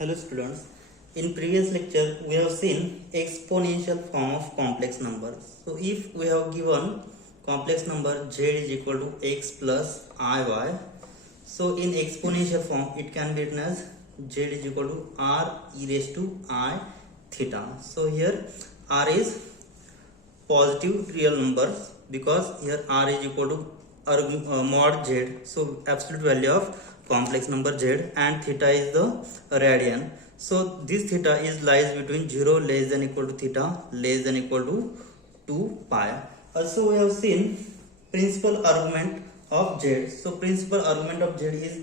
Hello students, in previous lecture we have seen exponential form of complex number. So if we have given complex number z is equal to x plus iy, so in exponential form it can be written as z is equal to r e raised to I theta. So here r is positive real numbers because here r is equal to mod z, so absolute value of complex number z, and theta is the radian. So this theta is lies between 0 less than equal to theta less than equal to 2 pi. Also we have seen principal argument of z. So principal argument of z is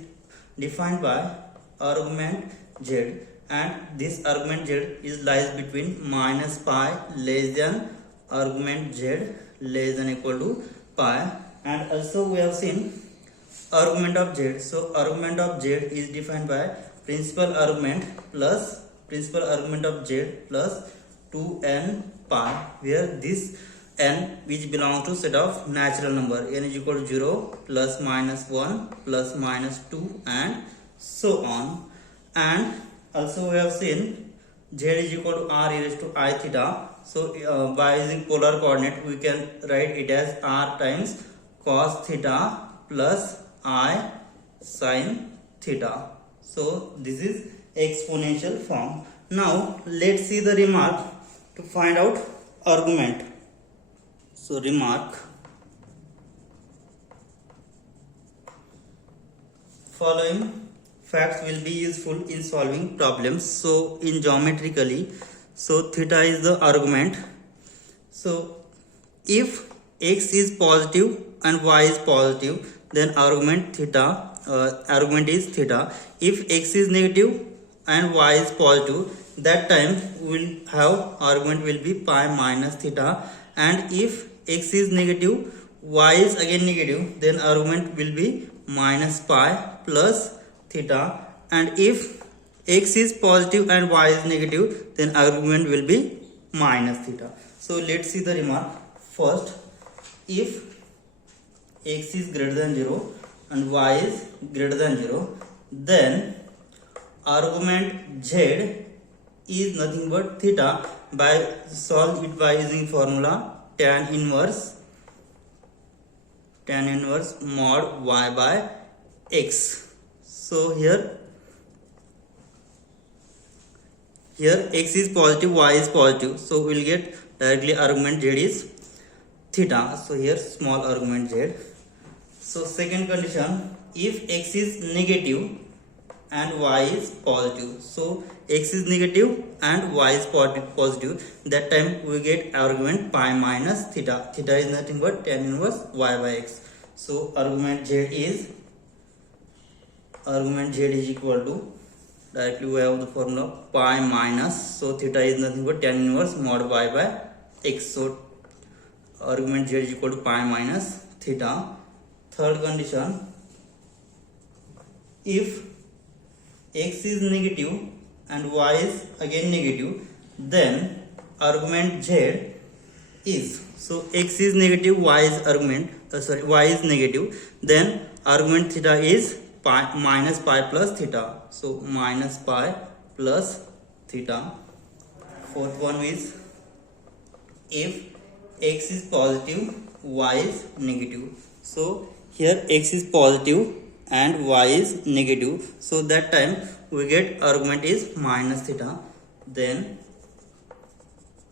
defined by argument z, and this argument z is lies between minus pi less than argument z less than equal to pi. And also we have seen argument of z. So argument of z is defined by principal argument of z plus 2n pi, where this n which belongs to set of natural number, n is equal to 0 plus minus 1 plus minus 2 and so on. And also we have seen z is equal to r e raised to I theta. So by using polar coordinate we can write it as r times cos theta plus I sin theta. So this is exponential form. Now let's see the remark to find out argument. So remark: following facts will be useful in solving problems. So in geometrically, so theta is the argument. So if x is positive and y is positive, then argument is theta. If x is negative and y is positive, that time we'll have argument will be pi minus theta. And if x is negative, y is again negative, then argument will be minus pi plus theta. And if x is positive and y is negative, then argument will be minus theta. So let's see the remark. First, if x is greater than 0 and y is greater than 0, then argument z is nothing but theta. By solve it by using formula tan inverse mod y by x. So here x is positive, y is positive, so we'll get directly argument z is theta. So here small argument z. So second condition, if x is negative and y is positive, so x is negative and y is positive, that time we get argument pi minus theta. Theta is nothing but tan inverse y by x. So argument z is equal to, directly we have the formula pi minus, so theta is nothing but tan inverse mod y by x. So argument z is equal to pi minus theta. Third condition, if x is negative and y is again negative, then argument z is, so x is negative, y is y is negative, then argument theta is pi minus pi plus theta. So minus pi plus theta. Fourth one is, if x is positive, y is negative. So here x is positive and y is negative, so that time we get argument is minus theta. Then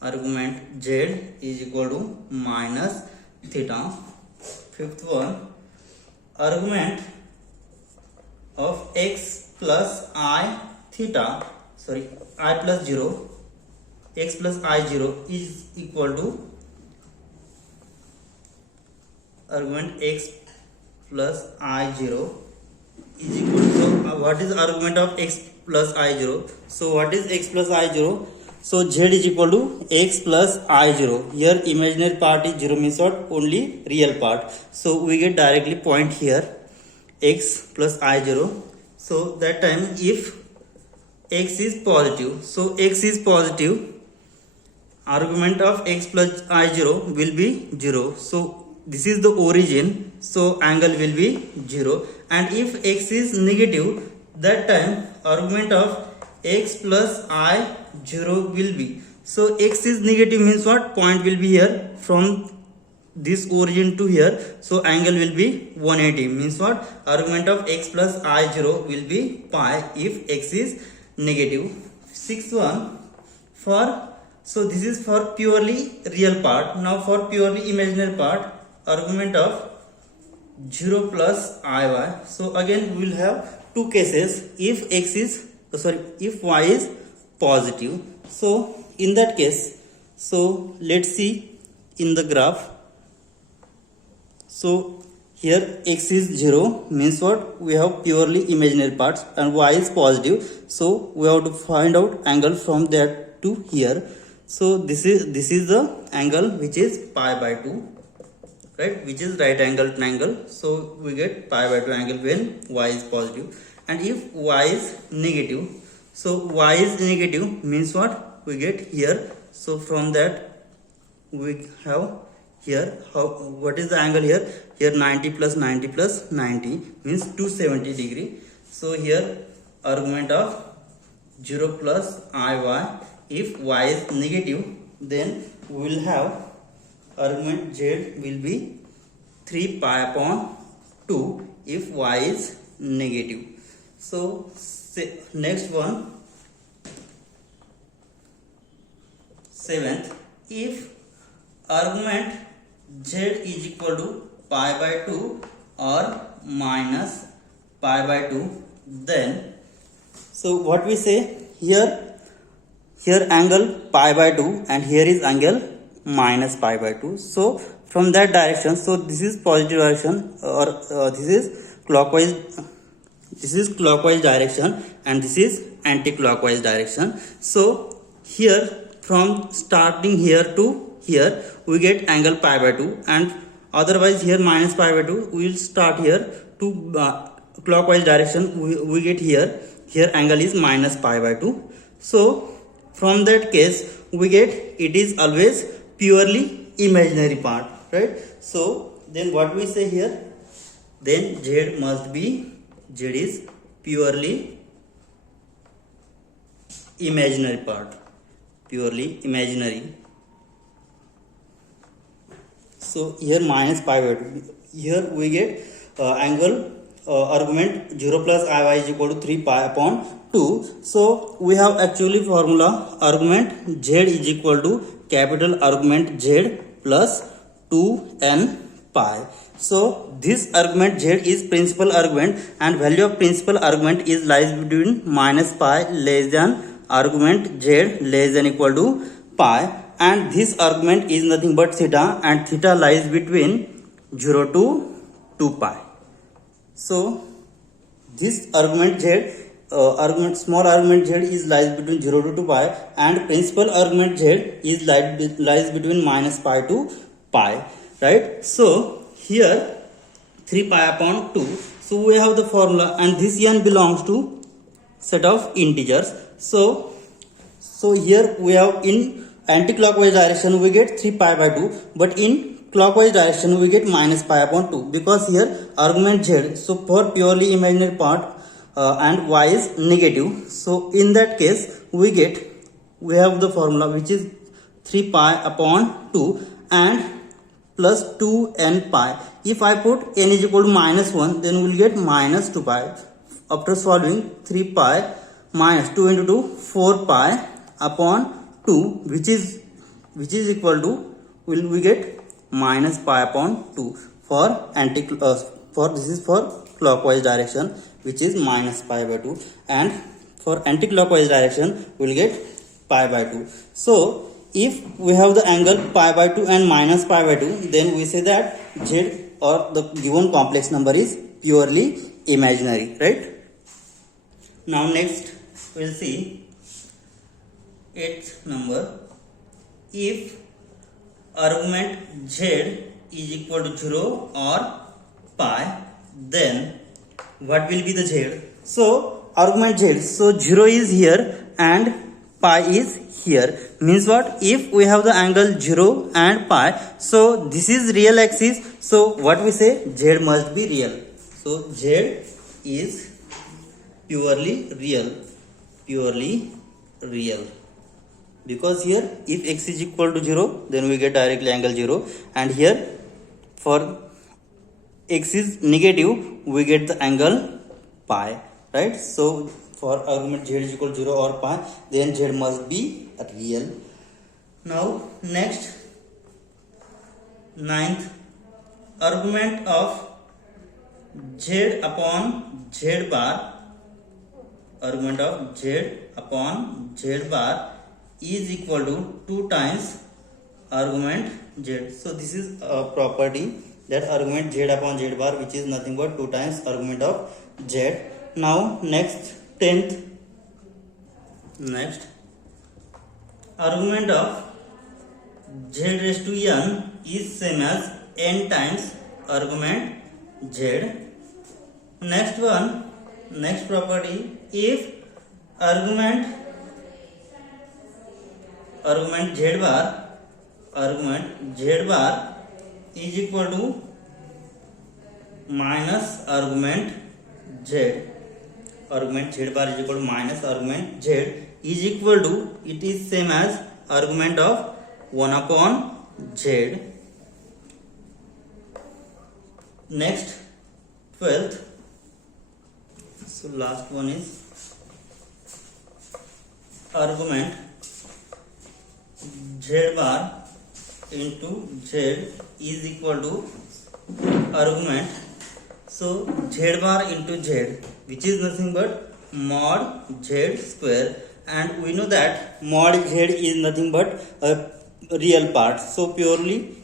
argument z is equal to minus theta. Fifth one, argument of x plus I theta, I plus 0, x plus I 0 is equal to argument x plus I0 is equal to, so what is argument of x plus I0? So what is x plus I0? So z is equal to x plus I0. Here imaginary part is 0 means what? Only real part. So we get directly point here, x plus I0. So that time if x is positive, so x is positive, argument of x plus I0 will be 0. So this is the origin, so angle will be 0. And if x is negative, that time argument of x plus I0 will be. So x is negative means what? Point will be here from this origin to here. So angle will be 180 means what? Argument of x plus I0 will be pi if x is negative. Sixth one, for, so this is for purely real part. Now for purely imaginary part, argument of 0 plus Iy. So again we will have two cases. If x is if y is positive. So in that case, so let's see in the graph. So here x is 0 means what? We have purely imaginary parts and y is positive. So we have to find out angle from that to here. So this is the angle which is pi by 2, right? Which is right angle triangle. So we get pi by 2 angle when y is positive. And if y is negative, so y is negative means what? We get here. So from that we have here, what is the angle here? Here 90 plus 90 plus 90 means 270 degree. So here argument of 0 plus Iy, if y is negative, then we will have argument z will be 3 pi upon 2 if y is negative. So next one, seventh, if argument z is equal to pi by 2 or minus pi by 2, then so what we say here angle pi by 2 and here is angle minus pi by 2. So from that direction, so this is positive direction or this is clockwise direction and this is anti-clockwise direction. So here from starting here to here we get angle pi by 2, and otherwise here minus pi by 2 we will start here to clockwise direction we get here angle is minus pi by 2. So from that case we get it is always purely imaginary part, right? So then what we say here, then z is purely imaginary part, purely imaginary. So here minus pi by 2, here we get angle argument 0 plus Iy is equal to 3 pi upon 2. So we have actually formula argument z is equal to capital argument z plus 2n pi. So this argument z is principal argument and value of principal argument is lies between minus pi less than argument z less than equal to pi, and this argument is nothing but theta, and theta lies between 0 to 2 pi. So this argument z, small argument z is lies between 0 to 2 pi, and principal argument z is lies between minus pi to pi, right? So here 3 pi upon 2. So we have the formula, and this n belongs to set of integers. So here we have in anti-clockwise direction we get 3 pi by 2, but in clockwise direction we get minus pi upon 2 because here argument z, so for purely imaginary part and y is negative. So in that case we have the formula which is 3 pi upon 2 and plus 2n pi. If I put n is equal to minus 1, then we will get minus 2 pi. After solving, 3 pi minus 2 into 2, 4 pi upon 2, which is equal to, we get minus pi upon 2 for this is for clockwise direction, which is minus pi by 2, and for anti-clockwise direction we will get pi by 2. So if we have the angle pi by 2 and minus pi by 2, then we say that z or the given complex number is purely imaginary, right? Now next we will see 8th number. If argument z is equal to 0 or pi, then what will be the z? So argument z, so 0 is here and pi is here, means what? If we have the angle 0 and pi, so this is real axis, so what we say, z must be real. So z is purely real. purely real, because here if x is equal to 0 then we get directly angle 0, and here for x is negative we get the angle pi, right? So for argument z is equal to 0 or pi, then z must be real. Now next, ninth, argument of z upon z bar, argument of z upon z bar is equal to 2 times argument z. So this is a property, that argument z upon z bar, which is nothing but 2 times argument of z. Now next, 10th, next, argument of z raised to n is same as n times argument z. Next one, next property, if argument z bar is equal to minus argument z, argument z bar is equal to minus argument z is equal to, it is same as argument of 1 upon z. Next, 12th, so last one is argument z bar into z is equal to argument, so z bar into z, which is nothing but mod z square, and we know that mod z is nothing but a real part, so purely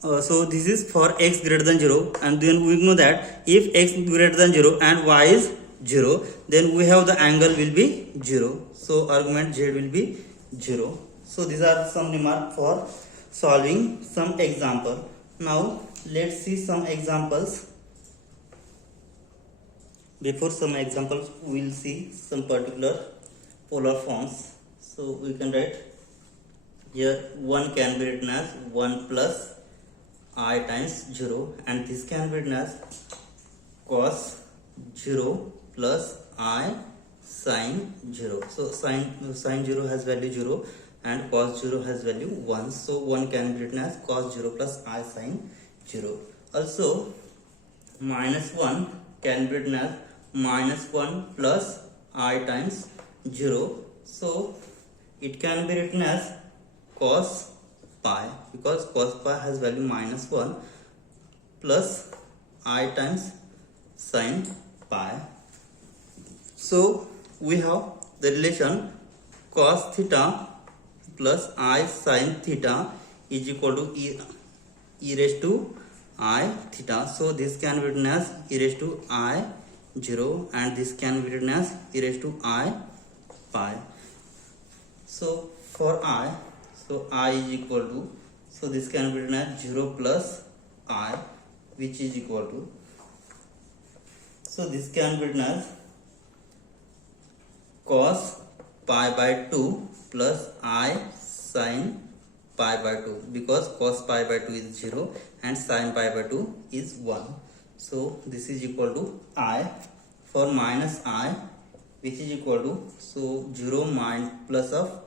so this is for x greater than 0, and then we know that if x greater than 0 and y is 0, then we have the angle will be 0, so argument z will be 0. So these are some remarks for solving some example. Now let's see some examples. Before some examples, we will see some particular polar forms. So we can write here, 1 can be written as 1 plus I times 0, and this can be written as cos 0 plus I sin 0. So sin 0 has value 0 and cos 0 has value 1. So 1 can be written as cos 0 plus I sin 0. Also minus 1 can be written as minus 1 plus I times 0. So it can be written as cos pi, because cos pi has value minus 1 plus I times sin pi. So we have the relation cos theta plus I sin theta is equal to e raised to I theta. So this can be written as e raised to I 0, and this can be written as e raised to I pi. So for I, so I is equal to, so this can be written as 0 plus I, which is equal to, so this can be written as cos pi by 2 plus I sin pi by 2, because cos pi by 2 is 0 and sin pi by 2 is 1. So this is equal to I. For minus I, which is equal to, so 0 plus of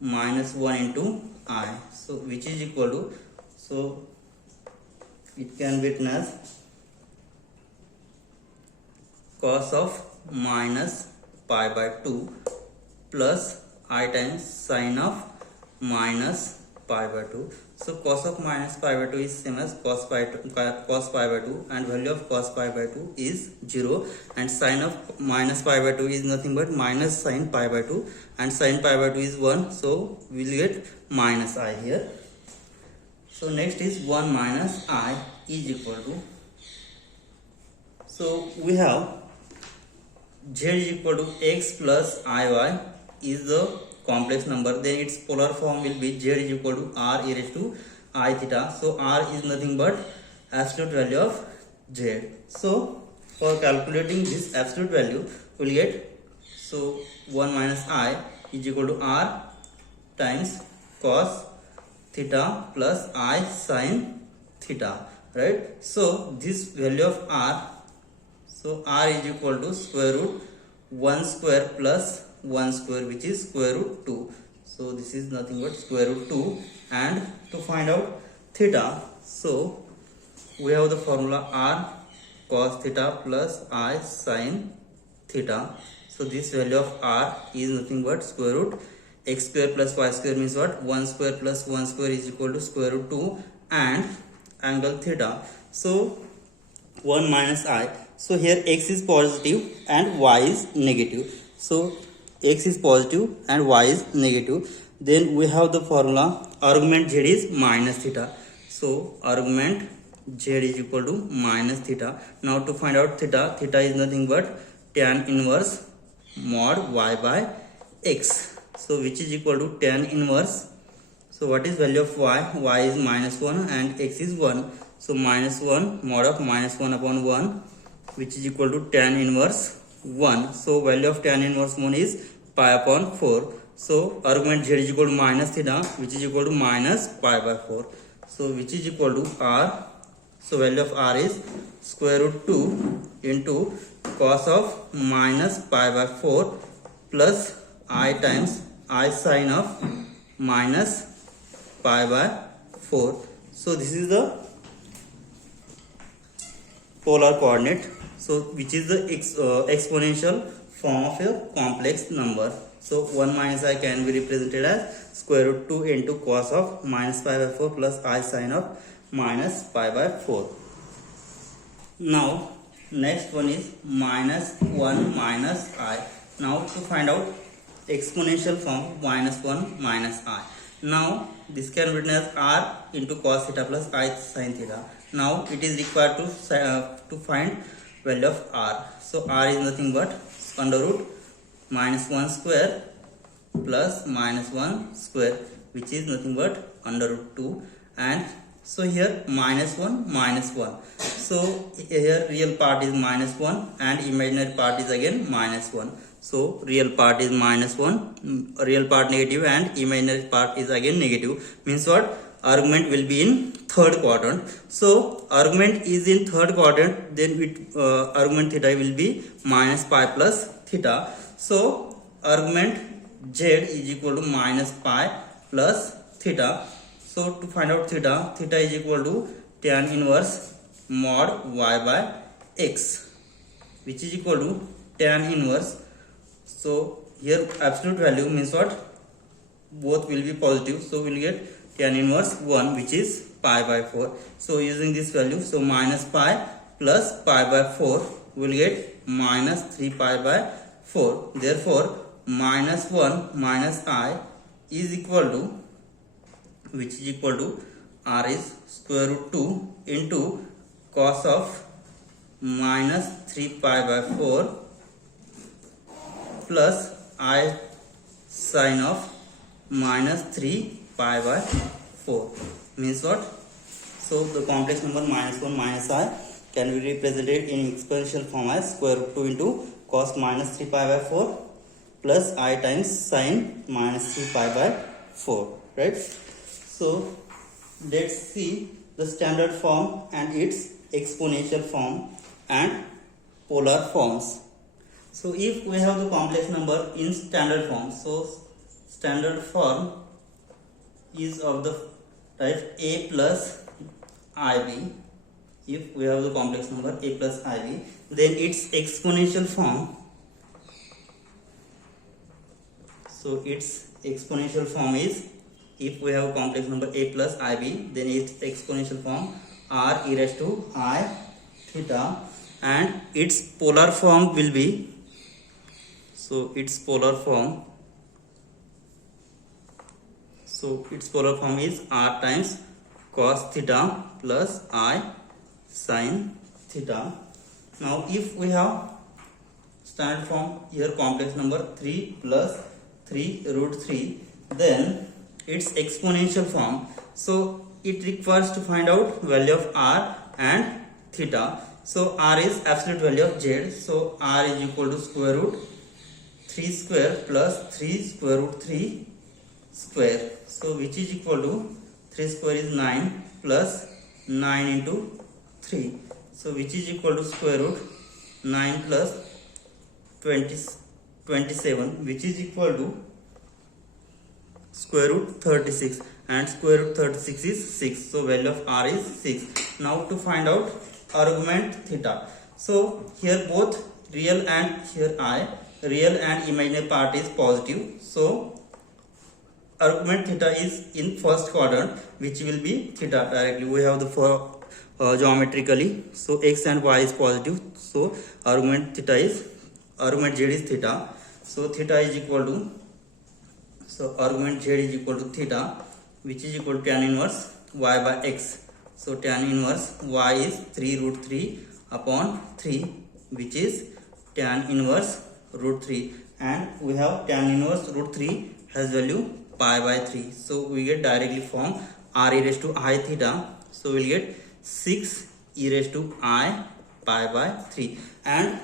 minus 1 into I, so which is equal to, so it can be written as cos of minus pi by 2 plus I times sin of minus pi by 2. So cos of minus pi by 2 is same as cos pi by 2, and value of cos pi by 2 is 0, and sin of minus pi by 2 is nothing but minus sin pi by 2, and sin pi by 2 is 1, so we will get minus I here. So next is 1 minus I is equal to, so we have z is equal to x plus iy is the complex number, then its polar form will be z is equal to r e raised to I theta. So r is nothing but absolute value of z. So for calculating this absolute value, we will get, so 1 minus I is equal to r times cos theta plus I sin theta, right? So this value of r, so r is equal to square root 1 square plus 1 square, which is square root 2. So this is nothing but square root 2. And to find out theta, so we have the formula r cos theta plus I sin theta. So this value of r is nothing but square root x square plus y square, means what? 1 square plus 1 square is equal to square root 2, and angle theta. So 1 minus I. So here x is positive and y is negative. So x is positive and y is negative. Then we have the formula argument z is minus theta. So argument z is equal to minus theta. Now to find out theta, theta is nothing but tan inverse mod y by x. So which is equal to tan inverse. So what is value of y? Y is minus 1 and x is 1. So minus 1 mod of minus 1 upon 1, which is equal to tan inverse 1. So value of tan inverse 1 is pi upon 4. So argument z is equal to minus theta, which is equal to minus pi by 4. So which is equal to r. So value of r is square root 2 into cos of minus pi by 4 plus I times I sin of minus pi by 4. So this is the polar coordinate, so which is the exponential form of a complex number. So 1 minus I can be represented as square root 2 into cos of minus pi by 4 plus I sin of minus pi by 4. Now next one is minus 1 minus I. Now to find out exponential form minus 1 minus I. Now this can be written as r into cos theta plus I sin theta. Now it is required to find value of r. So r is nothing but under root minus 1 square plus minus 1 square, which is nothing but under root 2. And so here minus 1 minus 1. So here real part is minus 1 and imaginary part is again minus 1. So real part is minus 1, real part negative, and imaginary part is again negative. Means what? Argument will be in third quadrant. So argument is in third quadrant, then argument theta will be minus pi plus theta. So argument z is equal to minus pi plus theta. So to find out theta, theta is equal to tan inverse mod y by x, which is equal to tan inverse. So here absolute value means what? Both will be positive. So we will get tan inverse 1, which is pi by 4. So using this value, so minus pi plus pi by 4, we will get minus 3 pi by 4. Therefore minus 1 minus I is equal to, which is equal to r is square root 2 into cos of minus 3 pi by 4 plus I sin of minus 3 pi by 4. Means what? So the complex number minus 1 minus I can be represented in exponential form as square root 2 into cos minus 3 pi by 4 plus I times sin minus 3 pi by 4. Right? So let's see the standard form and its exponential form and polar forms. So if we have the complex number in standard form, so standard form is of the type a plus ib. If we have the complex number a plus ib, then its exponential form, so its exponential form is, if we have complex number a plus ib, then its exponential form r e raised to I theta, and its polar form will be, so its polar form, so its polar form is r times cos theta plus I sin theta. Now if we have standard form here complex number 3 plus 3 root 3, then its exponential form, so it requires to find out value of r and theta. So r is absolute value of z, so r is equal to square root 3 square plus 3 square root 3 square, so which is equal to 3 square is 9 plus 9 into 3, so which is equal to square root 9 plus 20 27, which is equal to square root 36, and square root 36 is 6, so value of r is 6. Now to find out argument theta, so here both real and here real and imaginary part is positive, so argument theta is in first quadrant, which will be theta directly. We have the geometrically, so x and y is positive, so argument z is theta, so theta is equal to, so argument z is equal to theta, which is equal to tan inverse y by x. So tan inverse y is 3 root 3 upon 3, which is tan inverse root 3, and we have tan inverse root 3 has value pi by 3, so we get directly from r e raised to I theta, so we'll get 6 e raised to I pi by 3. And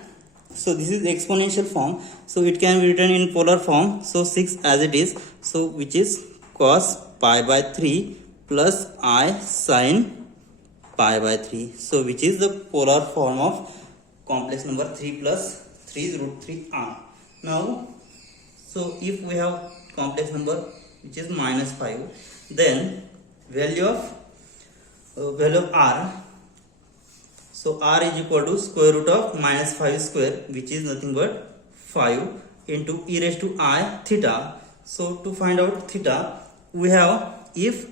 so this is exponential form, so it can be written in polar form, so 6 as it is, so which is cos pi by 3 plus I sin pi by 3, so which is the polar form of complex number 3 plus 3 is root 3 r. Now so if we have complex number which is minus 5, then value of r, so r is equal to square root of minus 5 square, which is nothing but 5 into e raised to I theta. So to find out theta, we have if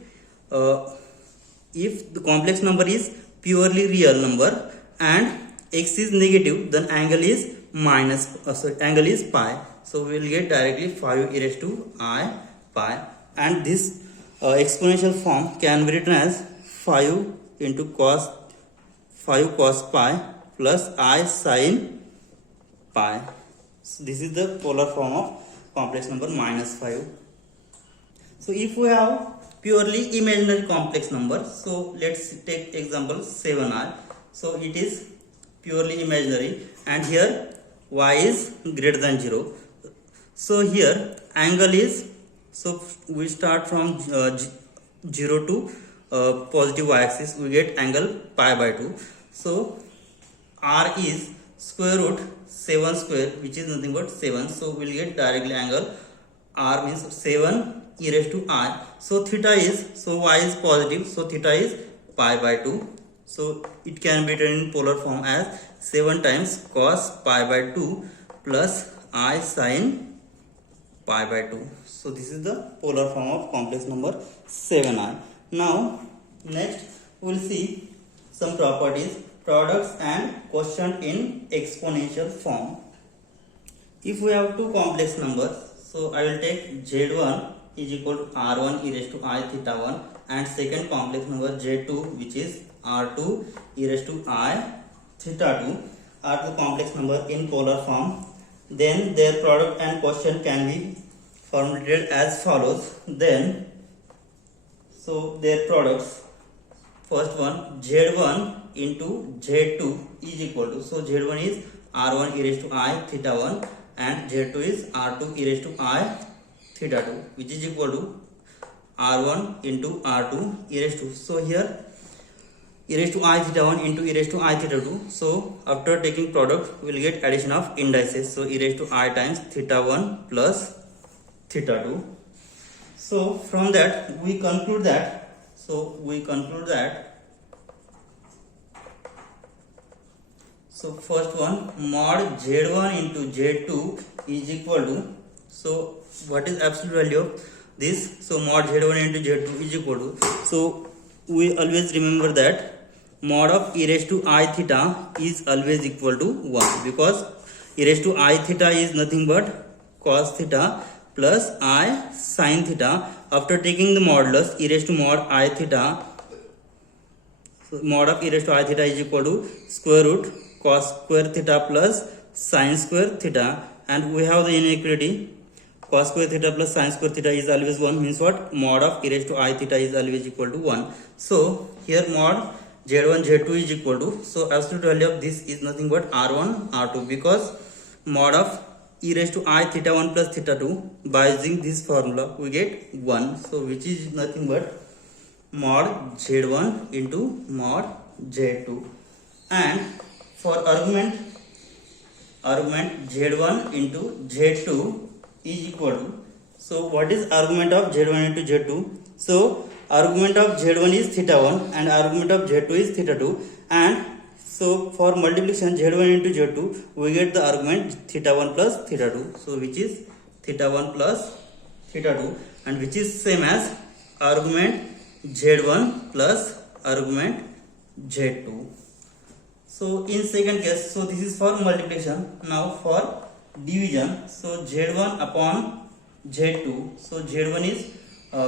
the complex number is purely real number and x is negative, then angle is angle is pi, so we will get directly 5 e raised to I pi, and this exponential form can be written as 5 into cos pi plus I sin pi. So this is the polar form of complex number minus 5. So if we have purely imaginary complex number, so let's take example 7r, so it is purely imaginary, and here y is greater than 0, so here angle is, so we start from 0 to positive y-axis, we get angle pi by 2, so r is square root 7 square, which is nothing but 7, so we'll get directly angle r means 7 e raised to I, so theta is, so y is positive, so theta is pi by 2, so it can be written in polar form as 7 times cos pi by 2 plus I sin pi by 2. So this is the polar form of complex number 7r. Now next we will see some properties, products and quotient in exponential form. If we have two complex numbers, so I will take z1 is equal to r1 e raised to I theta 1, and second complex number z2, which is r2 e raised to I theta 2, are the complex number in polar form. Then their product and quotient can be formulated as follows. Then so their products, first one z1 into z2 is equal to, so z1 is r1 e raised to I theta 1 and z2 is r2 e raised to I theta 2, which is equal to r1 into r2 e raised to, so here e raised to I theta 1 into e raised to I theta 2, so after taking product we will get addition of indices, so e raised to I times theta 1 plus theta 2. So from that we conclude that, so first one mod z1 into z2 is equal to, so what is absolute value of this, so mod z1 into z2 is equal to, so we always remember that mod of e raised to I theta is always equal to 1, because e raised to I theta is nothing but cos theta plus I sin theta. After taking the modulus, e raised to mod I theta, so mod of e raised to I theta is equal to square root cos square theta plus sin square theta, and we have the inequality cos square theta plus sin square theta is always 1, means what, mod of e raised to I theta is always equal to 1. So here mod z1 z2 is equal to, so absolute value of this is nothing but r1 r2, because mod of e raised to I theta 1 plus theta 2, by using this formula we get 1, so which is nothing but mod z1 into mod z2. And for argument argument z1 into z2 is equal to, so what is argument of z1 into z2? So argument of z1 is theta 1 and argument of z2 is theta 2, and so for multiplication z1 into z2 we get the argument theta 1 plus theta 2, so which is theta 1 plus theta 2, and which is same as argument z1 plus argument z2. So in second case, so this is for multiplication. Now for division, so z1 upon z2, so z1 is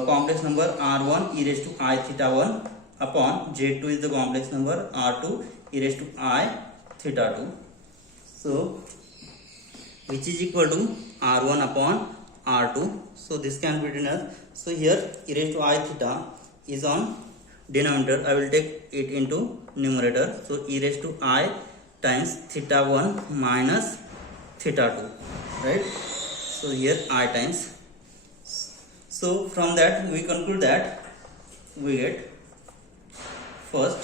complex number r1 e raised to I theta 1 upon z2 is the complex number r2 e raised to I theta 2, so which is equal to r1 upon r2. So this can be written as, so here e raised to I theta is on denominator, I will take it into numerator, so e raised to I times theta 1 minus theta 2, right? So here I times, so from that we conclude that we get first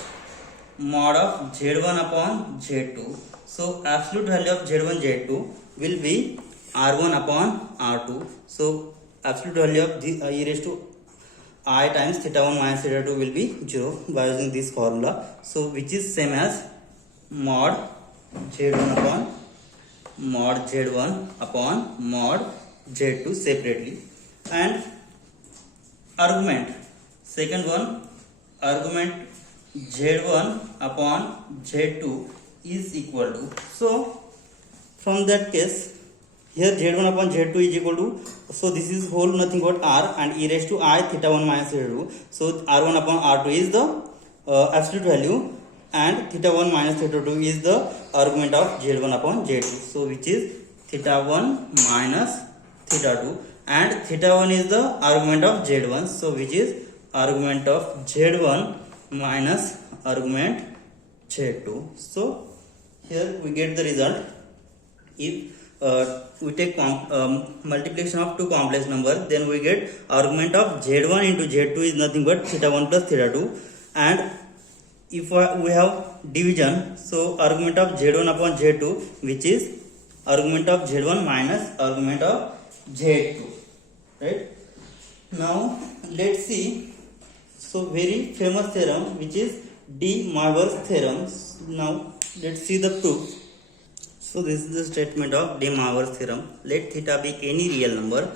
mod of z1 upon z2, so absolute value of z1 z2 will be r1 upon r2, so absolute value of the e raised to I times theta 1 minus theta 2 will be 0 by using this formula, so which is same as mod z1 upon mod z2 separately, and argument, second one, argument z1 upon z2 is equal to, so from that case here z1 upon z2 is equal to, so this is whole nothing but r and e raised to I theta 1 minus theta 2, so r1 upon r2 is the absolute value and theta 1 minus theta 2 is the argument of z1 upon z2, so which is theta 1 minus theta 2, and theta 1 is the argument of z1, so which is argument of z1 minus argument z2. So here we get the result. If we take multiplication of two complex numbers, then we get argument of z1 into z2 is nothing but theta 1 plus theta 2, and if we have division, so argument of z1 upon z2 which is argument of z1 minus argument of z2, right? Now let's see, so very famous theorem which is De Moivre's theorem. Now let's see the proof. So this is the statement of De Moivre's theorem. Let theta be any real number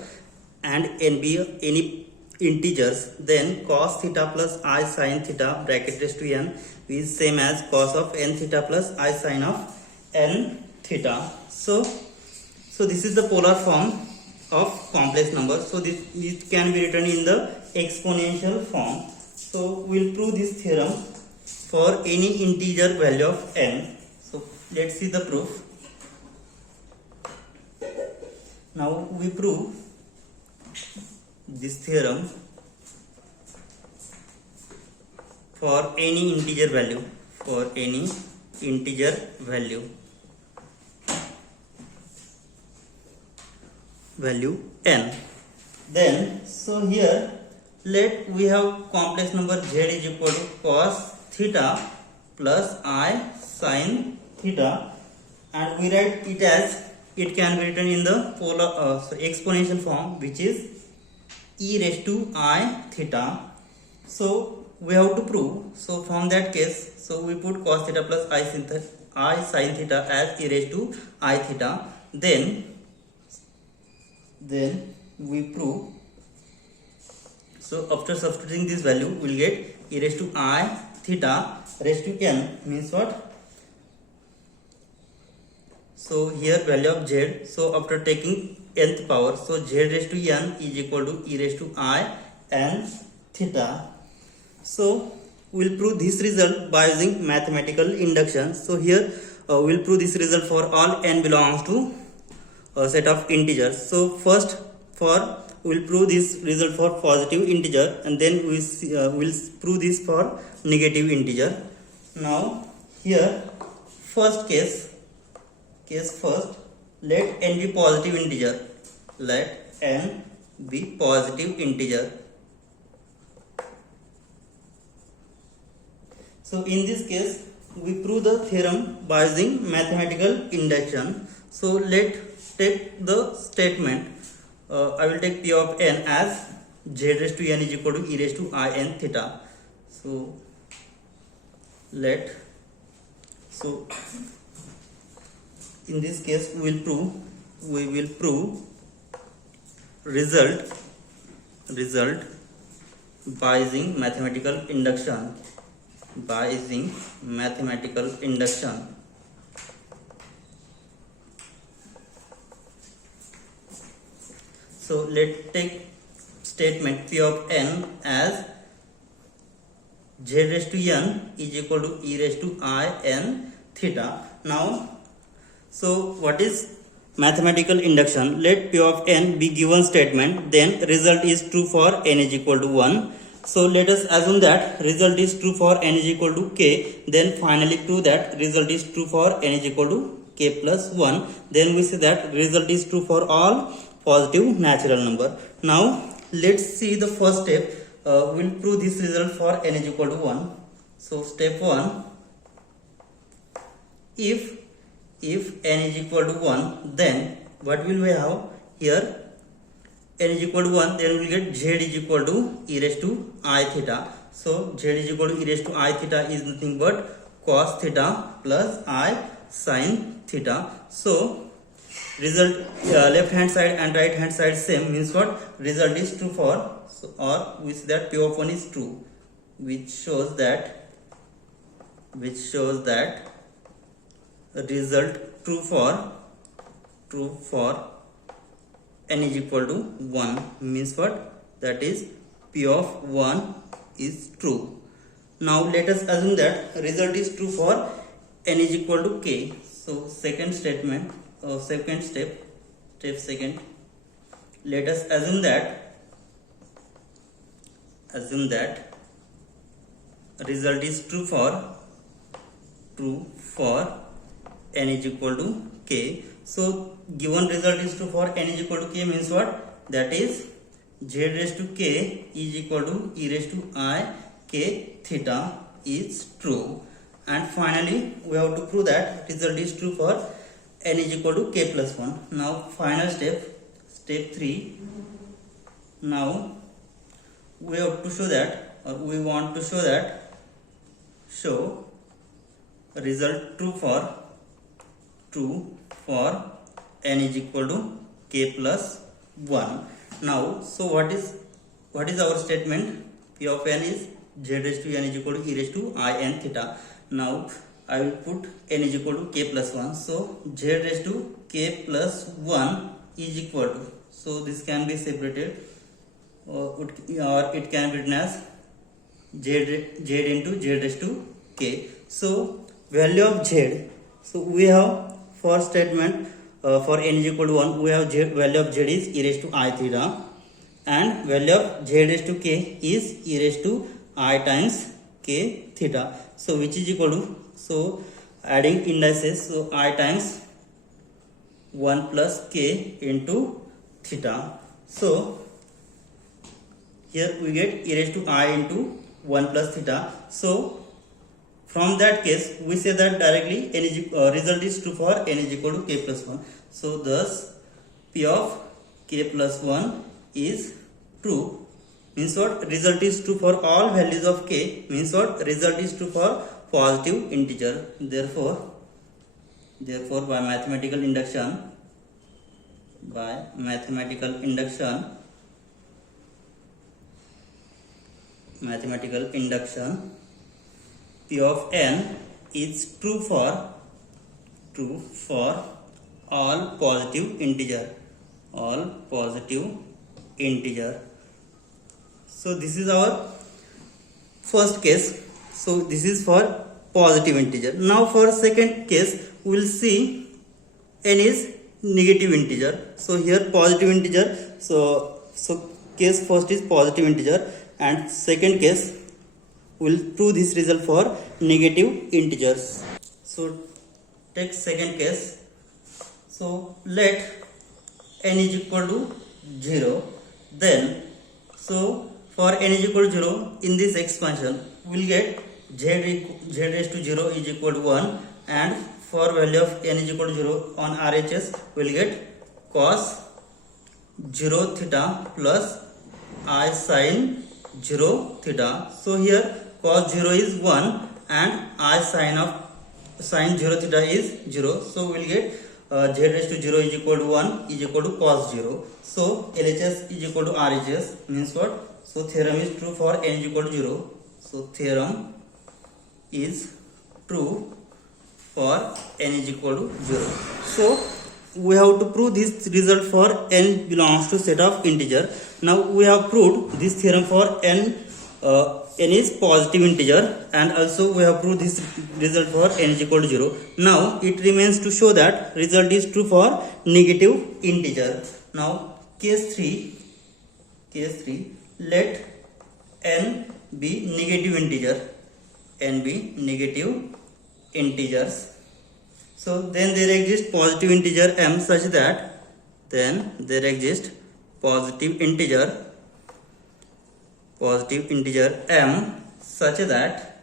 and n be any integers, then cos theta plus I sin theta bracket raised to n is same as cos of n theta plus I sin of n theta. So this is the polar form of complex number. So this can be written in the exponential form. So we'll prove this theorem for any integer value of n. So let's see the proof. Now we prove this theorem for any integer value, value n. Then so here let we have complex number z is equal to cos theta plus I sin theta, and we write it as, it can be written in the polar exponential form which is e raised to I theta. So we have to prove, so from that case, so we put cos theta plus I sin theta as e raised to I theta, then we prove, so after substituting this value we will get e raised to I theta raised to n means what, so here value of z, so after taking nth power, so z raised to n is equal to e raised to I n theta. So we will prove this result by using mathematical induction. So here we will prove this result for all n belongs to a set of integers. So first we will prove this result for positive integer, and then we will prove this for negative integer. Now here first case first, let n be positive integer, So in this case we prove the theorem by using mathematical induction. So let take the statement. I will take P of n as z raised to n is equal to e raised to I n theta. So in this case we will prove result by using mathematical induction. So let's take statement P of n as z raised to n is equal to e raised to I n theta. Now, so what is mathematical induction? Let P of n be given statement, then result is true for n is equal to 1. So let us assume that result is true for n is equal to k, then finally prove that result is true for n is equal to k plus 1. Then we say that result is true for all positive natural number. Now let's see the first step. We'll prove this result for n is equal to 1. So step 1, if n is equal to 1, then what will we have here? N is equal to 1, then we will get z is equal to e raised to I theta. So z is equal to e raised to I theta is nothing but cos theta plus I sin theta. So result left hand side and right hand side same, means what? Result is true for, so, or we say that P of 1 is true, which shows that result true for n is equal to 1, means what? That is P of 1 is true. Now let us assume that result is true for n is equal to k. So second statement, second step second, let us assume that result is true for n is equal to k. So given result is true for n is equal to k means what? That is z raised to k is equal to e raised to I k theta is true. And finally we have to prove that result is true for n is equal to k plus 1. Now final step 3. Now we have to show that, or we want to show result true for n is equal to k plus 1. Now so what is our statement? P of n is z raised to n is equal to e raised to I n theta. Now I will put n is equal to k plus 1. So z raised to k plus 1 is equal to, so this can be separated, or it can be written as z into z raised to k. So value of z, so we have first statement for n is equal to 1, we have value of z is e raised to I theta, and value of z raised to k is e raised to I times k theta. So which is equal to, so adding indices, so I times 1 plus k into theta. So here we get e raised to I into 1 plus theta. So from that case we say that directly result is true for n is equal to k plus 1. So thus P of k plus 1 is true, means what? Result is true for all values of k, means what? Result is true for positive integer. Therefore by mathematical induction P of n is true for all positive integer. So this is our first case. So this is for positive integer. Now for second case we will see n is negative integer. So here positive integer, so case first is positive integer, and second case we will prove this result for negative integers. So take second case. So let n is equal to 0, then so for n is equal to 0, in this expansion we will get z raised to 0 is equal to 1, and for value of n is equal to 0 on RHS we will get cos 0 theta plus I sin 0 theta. So here cos 0 is 1 and I sin 0 theta is 0. So we will get z raised to 0 is equal to 1 is equal to cos 0. So LHS is equal to RHS means what? So theorem is true for n is equal to 0. So theorem is true for n is equal to 0. So we have to prove this result for n belongs to set of integer. Now we have proved this theorem for n is positive integer, and also we have proved this result for n is equal to 0. Now it remains to show that result is true for negative integer. Now case 3, let n be negative integer, n be negative integers. So then there exists positive integer m such that positive integer m such that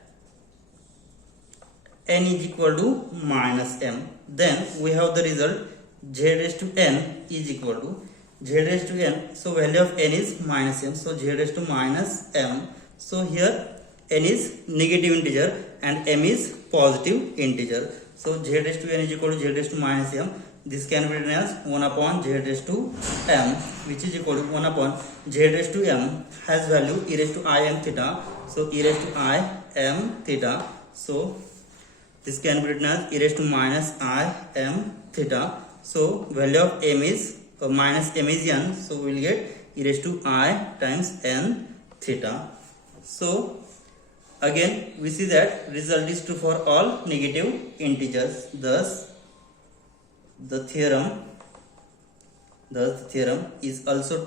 n is equal to minus m. Then we have the result z raised to n is equal to z raised to n. So value of n is minus m. So z raised to minus m. So here n is negative integer and m is positive integer. So z raised to n is equal to z raised to minus m. This can be written as 1 upon z raised to m, which is equal to 1 upon z raised to m has value e raised to I m theta. So e raised to I m theta. So this can be written as e raised to minus I m theta. So value of m is minus m is n. So we will get e raised to I times n theta. So again we see that result is true for all negative integers. Thus the theorem is also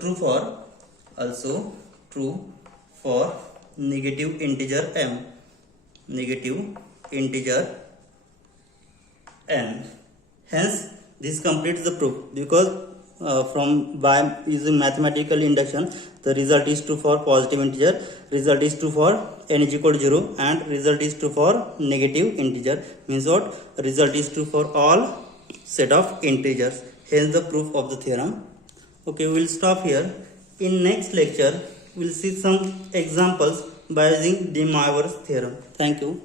true for negative integer m, negative integer n. Hence this completes the proof, because by using mathematical induction the result is true for positive integer, result is true for n is equal to 0, and result is true for negative integer. Means what? Result is true for all set of integers. Hence the proof of the theorem. Okay, we will stop here. In next lecture we will see some examples by using De Moivre's theorem. Thank you.